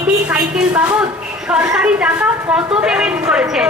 একটি সাইকেল বাবদ সরকারি টাকা কত পেমেন্ট করেছেন?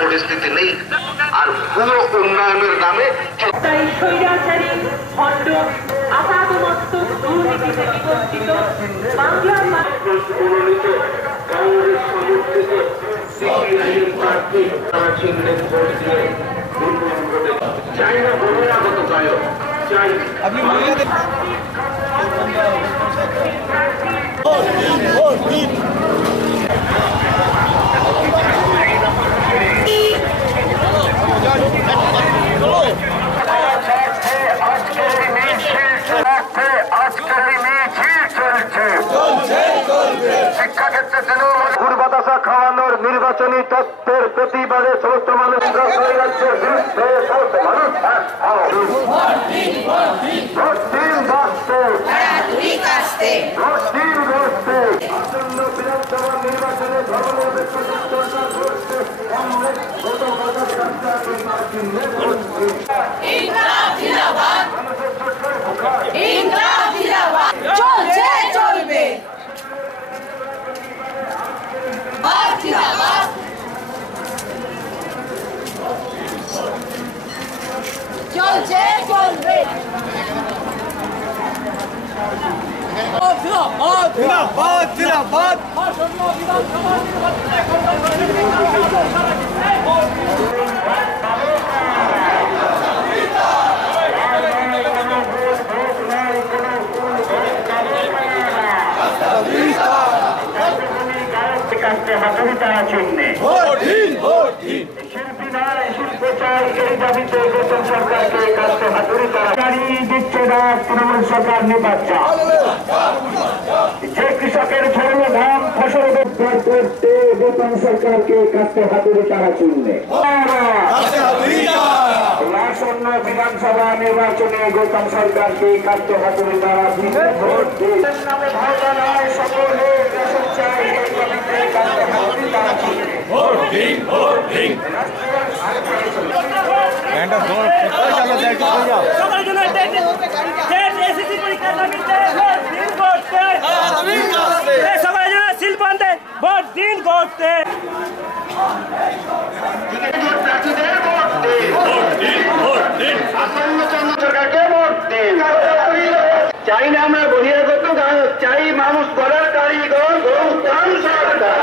পরিস্থিতি নেই আর পুরো উন্নয়নের নামে তাই স্বৈরাচারী ভণ্ড আপাতমস্তক দুর্নীতিতে নিবন্ধিত বাংলার মানুষ মনোনীত কংগ্রেস সমর্থিত সিপিআইএম প্রার্থী তারা ছিলেন ভোট দিয়ে উন্নয়ন ঘটে চাই না বহিরাগত গায়ক চাই আপনি মহিলাদের খাওয়ানোর নির্বাচনী তত্ত্বের প্রতিবাদে সমস্ত মানুষ রাজ্যের বিরুদ্ধে সমস্ত মানুষ আসন্ন বিধানসভা নির্বাচনে ধর্মনিরপেক্ষ সরকার করছে কংগ্রেস চলবে চলছে চলবে হাতুড়ি তারা চিহ্নে শিল্পী নয় শিল্প চাই এই দাবিতে বেতন সরকারকে কাছে হাতুড়ি তারা দিচ্ছে না তৃণমূল সরকার নির্বাচন যে কৃষকের ঝরল ধান ফসল করতে বেতন সরকারকে কাছে হাতুড়ি তারা চিহ্নে আসন্ন বিধানসভা নির্বাচনে গৌতম সরকারকে কাছে হাতুড়ি তারা ভোট দিন নামে ভাওতা নয় সকলে চাই এই দাবিতে কাছে হাতুড়ি তারা চিহ্নে ভোট দিন ভোট দিন সকালের জন্য এসএসসি পরীক্ষার দাবিতে ভোট দিন করতে সকালের জন্য শিল্পান্তে ভোট দিন করতে চাই না আমরা বহিরাগত গায়ক চাই মানুষ গড়ার কারিগর গৌতম সরকার